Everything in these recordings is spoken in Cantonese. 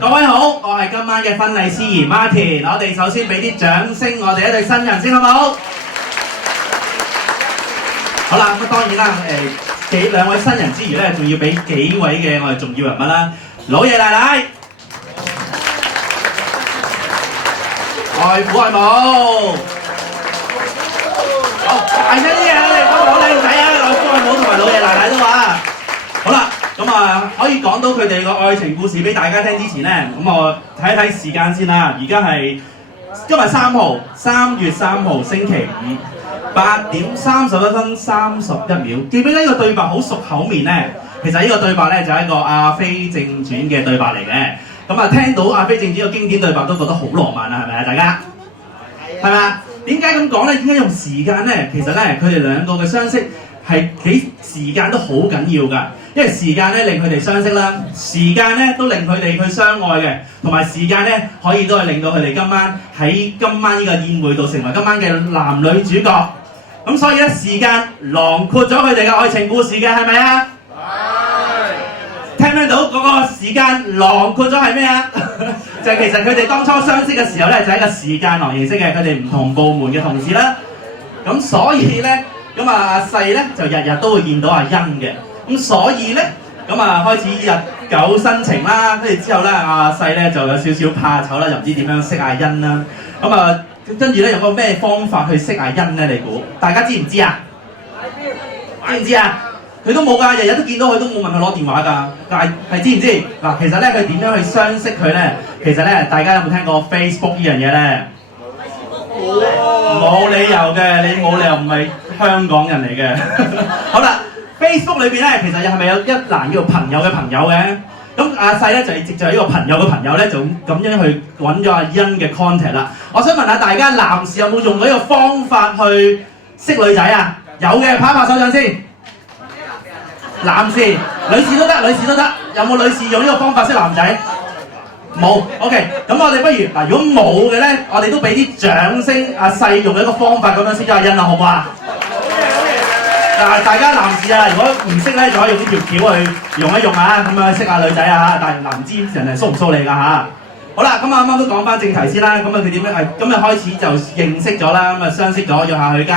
各位好，我係今晚嘅婚禮司儀 Martin， 我哋首先俾啲掌聲我哋一對新人先好唔好？好啦，咁當然啦，兩位新人之餘咧，仲要俾幾位嘅我哋重要人物啦，老爺奶奶、外父外母，好大聲啲啊！你哋都好靚仔啊，外父外母同埋老爺奶奶都話。好啦。咁啊，可以講到佢哋個愛情故事俾大家聽之前咧，咁我睇一睇時間先啦。而家係今日3月3號星期五8點31分31秒。記唔記得呢個對白好熟口面咧？其實呢個對白咧就係一個《阿飛正傳》嘅對白嚟嘅。咁啊，聽到《阿飛正傳》嘅經典對白都覺得好浪漫啊，係咪啊？大家係咪啊？點解咁講咧？點解用時間咧？其實咧，佢哋兩個嘅相識係幾時間都好緊要㗎。因為時間咧令佢哋相識啦，時間咧都令佢哋去相愛嘅，同埋時間咧可以都係令到佢哋今晚喺今晚呢個宴會度成為今晚嘅男女主角。咁所以咧，時間囊括咗佢哋嘅愛情故事嘅，係咪啊？係。聽唔聽到嗰個時間囊括咗係咩啊？就係其實佢哋當初相識嘅時候咧，就係一個時間囊認識嘅，佢哋唔同部門嘅同事啦。咁所以咧，咁啊阿細咧就日日都會見到阿欣嘅。咁所以咧，咁啊開始日久生情啦，跟住之後咧，阿細咧就有少少怕醜啦，又唔知點樣識阿欣啦。咁啊，跟住咧有個咩方法去識阿欣咧？你估？大家知唔知啊？知唔知啊？佢都冇㗎，日日都見到佢，都冇問佢攞電話㗎。但係知唔知？嗱，其實咧佢點樣去相識佢咧？其實咧，大家有冇聽過 Facebook 呢樣嘢咧？冇理由嘅，你冇理由唔係香港人嚟嘅。好啦。Facebook 裏邊咧，其實又係咪有一欄叫做朋友嘅朋友嘅？咁阿細咧就係藉著呢個朋友嘅朋友咧，就咁樣去揾咗阿欣嘅 contact 啦。我想問下大家，男士有冇用過呢個方法去識女仔啊？有嘅，拍一拍手掌先。男士、女士都得，女士都得。有冇女士用呢個方法識男仔？冇。OK，咁我哋不如嗱，如果冇嘅咧，我哋都俾啲掌聲。阿細用一個方法咁樣識咗阿欣啦，好唔好啊？嗱，大家男士啊，如果唔識咧，就可以用呢條橋去用一用啊，咁啊識下女仔啊，但係唔知人係騷唔騷你㗎嚇。好啦，咁啊啱啱都講翻正題先啦，咁啊佢點樣係今日開始就認識咗啦，咁啊相識咗，約下去街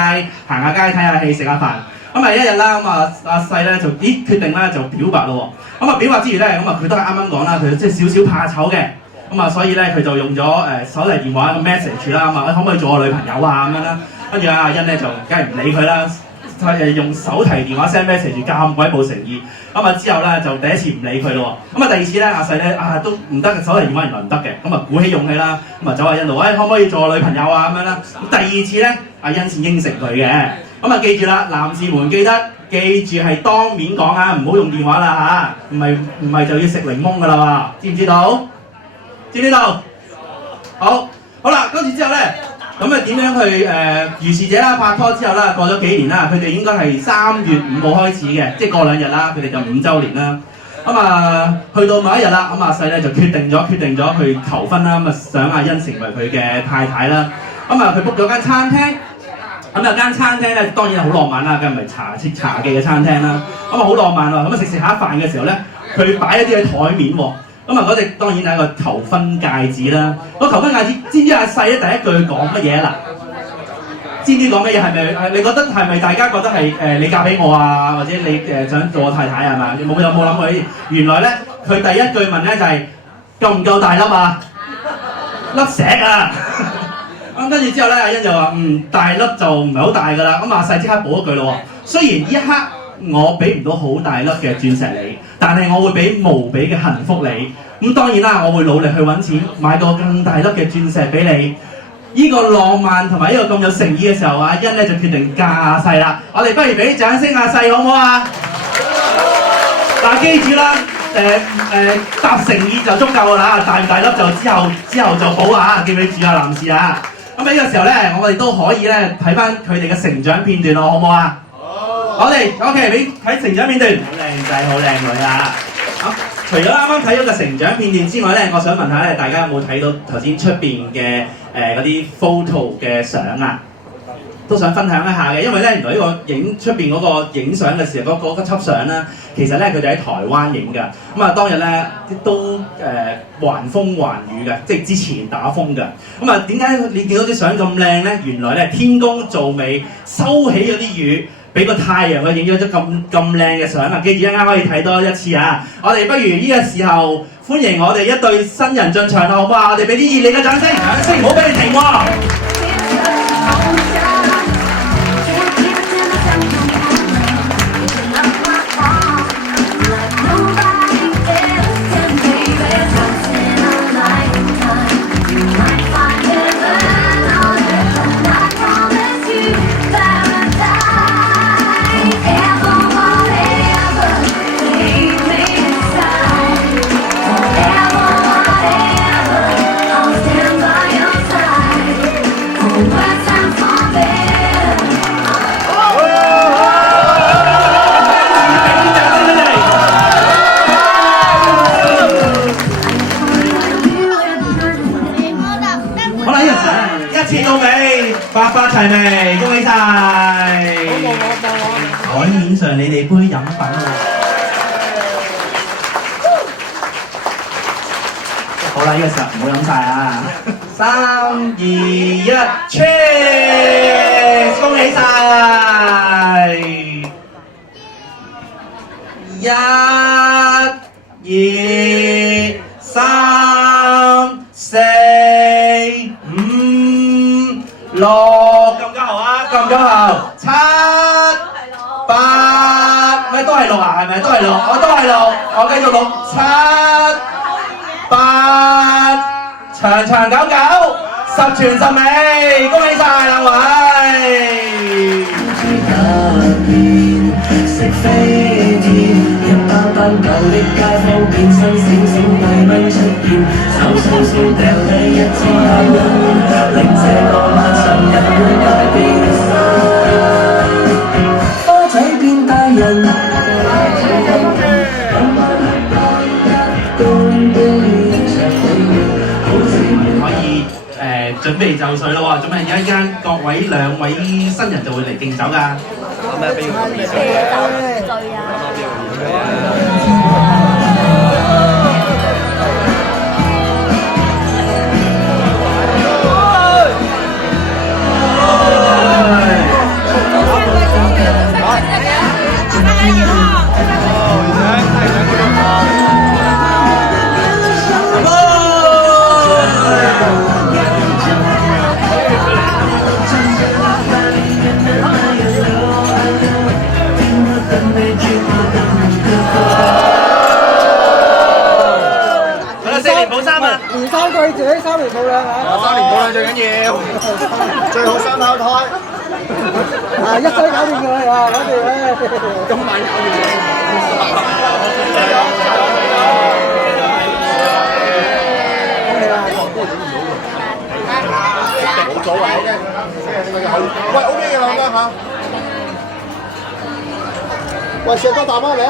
行下街睇下戲食下飯，咁啊一日啦，咁啊阿細咧就決定咧就表白咯喎，咁啊表白之餘咧，咁啊佢都係啱啱講啦，佢即係少少怕醜嘅，咁啊所以咧佢就用咗手提電話個 message 啦，咁啊可唔可以做我女朋友啊咁樣啦，跟住阿欣咧就梗係唔理佢啦。用手提電話 send message 咁鬼冇誠意，咁啊之後咧就第一次唔理佢咯喎，咁啊第二次咧阿細咧都唔得嘅，手提電話原來唔得嘅，咁啊鼓起勇氣啦，咁啊走阿欣度，可唔可以做我女朋友啊咁樣啦？咁第二次咧阿欣先應承佢嘅，咁啊記住啦，男士們記住係當面講啊，唔好用電話啦嚇，唔係就要食檸檬噶啦喎，知唔知道？知唔知道？好啦，跟住之後咧。咁啊點樣去如是者啦拍拖之後啦，過咗幾年啦，佢哋應該係3月5號開始嘅，即係過2日啦，佢哋就5週年啦。咁啊去到某一日啦，咁阿細咧就決定咗去求婚啦，咁啊想阿欣成為佢嘅太太啦。咁啊佢 book 咗間餐廳，咁有間餐廳咧當然係好浪漫啦，梗係唔係茶記嘅餐廳啦。咁啊好浪漫喎，咁啊食下飯嘅時候咧，佢擺一啲喺台面喎。咁啊嗰隻當然係一個求婚戒指啦。個求婚戒指，知唔知阿細咧第一句講乜嘢啊？嗱，知唔知講乜嘢？係咪你覺得係咪大家覺得係你嫁俾我啊，或者你想做我太太係嘛？有冇諗過？原來咧佢第一句問咧就係夠唔夠大粒啊？粒石啊！咁跟住之後咧，阿欣就話大粒就唔係好大㗎啦。咁阿細即刻補一句咯喎，雖然呢一刻我俾唔到好大粒嘅鑽石你，但係我會俾無比嘅幸福你。咁當然啦，我會努力去揾錢買個更大粒嘅鑽石俾你。呢個浪漫同埋呢個咁有誠意嘅時候，阿欣咧就決定嫁阿細啦。我哋不如俾掌聲阿細好唔好啊？嗱，記住啦，答誠意就足夠啦，大唔大粒就之後就補啊，記唔記住啊，男士啊？咁喺呢個時候咧，我哋都可以咧睇翻佢哋嘅成長片段咯，好唔好啊？好，我哋 OK 俾睇成長片段，好靚仔，好靚女啊！好，除咗啱啱睇咗個成長片段之外咧，我想問下咧，大家有冇睇到頭先出邊嘅嗰啲 photo 嘅相啊？都想分享一下嘅，因為咧原來呢個出邊嗰個影相嘅時候，嗰輯相咧，其實咧佢哋喺台灣影㗎。咁啊當日咧都橫風橫雨嘅，即係之前打風㗎。咁啊點解你見到啲相咁靚咧？原來咧天公造美，收起咗啲雨，俾個太陽佢影咗咁靚嘅相啊！記住一陣間可以睇多一次啊！我哋不如呢個時候歡迎我哋一對新人進場啦，好唔好啊？我哋俾啲熱烈嘅掌聲，唔好俾你停喎！發發齊眉，恭喜晒！台面上你哋杯飲品喎。好啦，呢個時候唔好飲晒啊！3、2、1 ，Cheers！ 恭喜晒！1、2、3、4、5、6，咁加號啊，咁加號，7、8，咩都係6啊，係咪？都係6，我都係6，我繼續6、7、8，長長久久，10全10美，恭喜晒兩位！舊的街坊變身閃閃麗咪出現，手鬆鬆掉低一支香煙，令這個晚上日會改變身。花仔變大人，可以準備就緒咯喎，準備一間各位兩位新人就會嚟敬酒㗎。有咩俾佢飲？啤酒醉啊！年三季自己3年抱兩嚇，3年抱兩最緊要，最好3胞胎，一劑搞掂佢啊！搞掂咧，咁晚搞掂冇所謂嘅，喂 OK 嘅啦咁樣嚇，喂食多啖啊你。